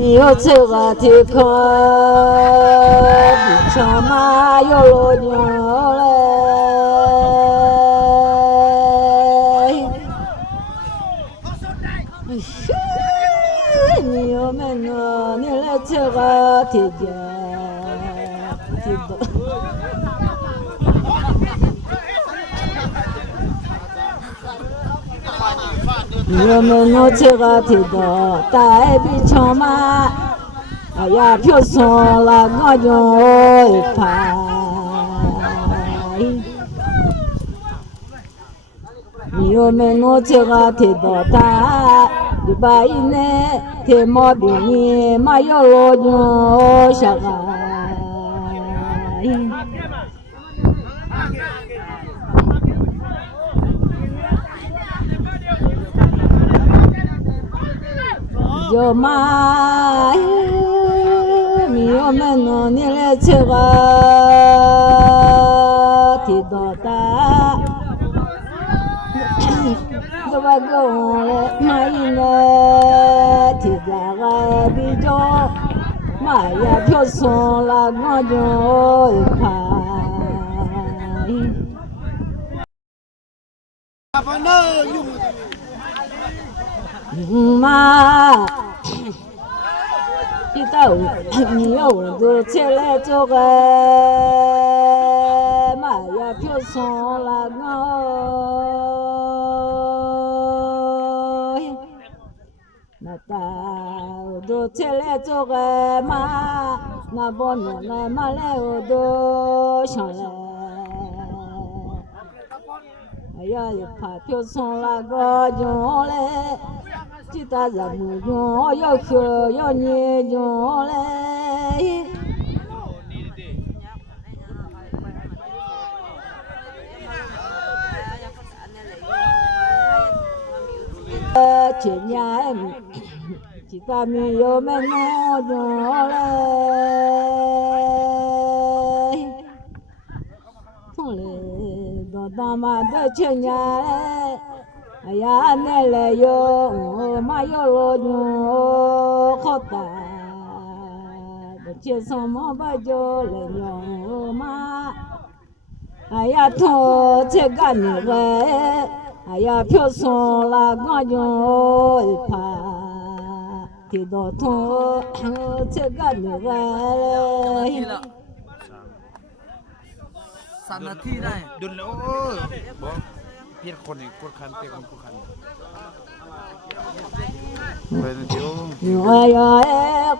여체가 되고 비참하 요로녀래 니오면은 일체가 되게 니오면은 제가 되도 딸 비참하 야 표선라 나죠 파이 니오면은 제가 되도 딸 리바이네 대모비니 마요로뇨 샤가이 요마 미오면은 일체가 뒤도다 그바고래 마이네 뒤다가 비죠 마야 표선라 나죠 파이 마 이따 니오도 첼레 쪼가 마야 표선라 나 나도 첼레 쪼가 마 나보노나 말레오도 샹레 아야 파 표선라 거존레 지다 자무존 여효 연예존레 제냐 지다 미요메노존레 통레 너다마데 제냐레 아야 내래요 마요로뇨 컸다 제소모 바조래뇨 마 아야 토 제가 내래 아야 표선라 가죠 파 디도 토 제가 내래 산나티ได้ ดุลแล้วบอกเพี้ยนคนอีกคนคันเพี้ยนคนคันเป็นเดียว 유아야에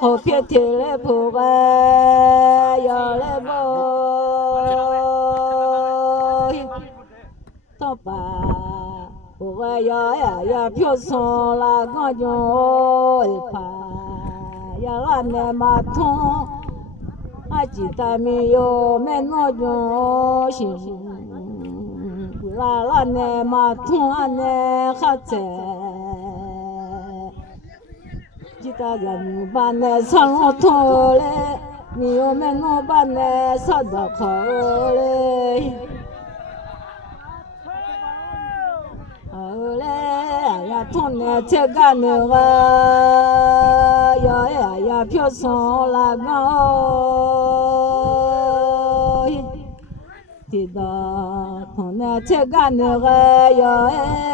고피틸레 보가 열레보 또봐 보가 야야 표선라 가죠 파 야라네 마통 아지다미요 메노죠 신신 라라네 마통 안에 하체 지다자무 반에 상호토레 니오메노 반에 사다코레 아우레 야 톤네 제가느가 야야 표선라가 디다 톤네 제가느가 야에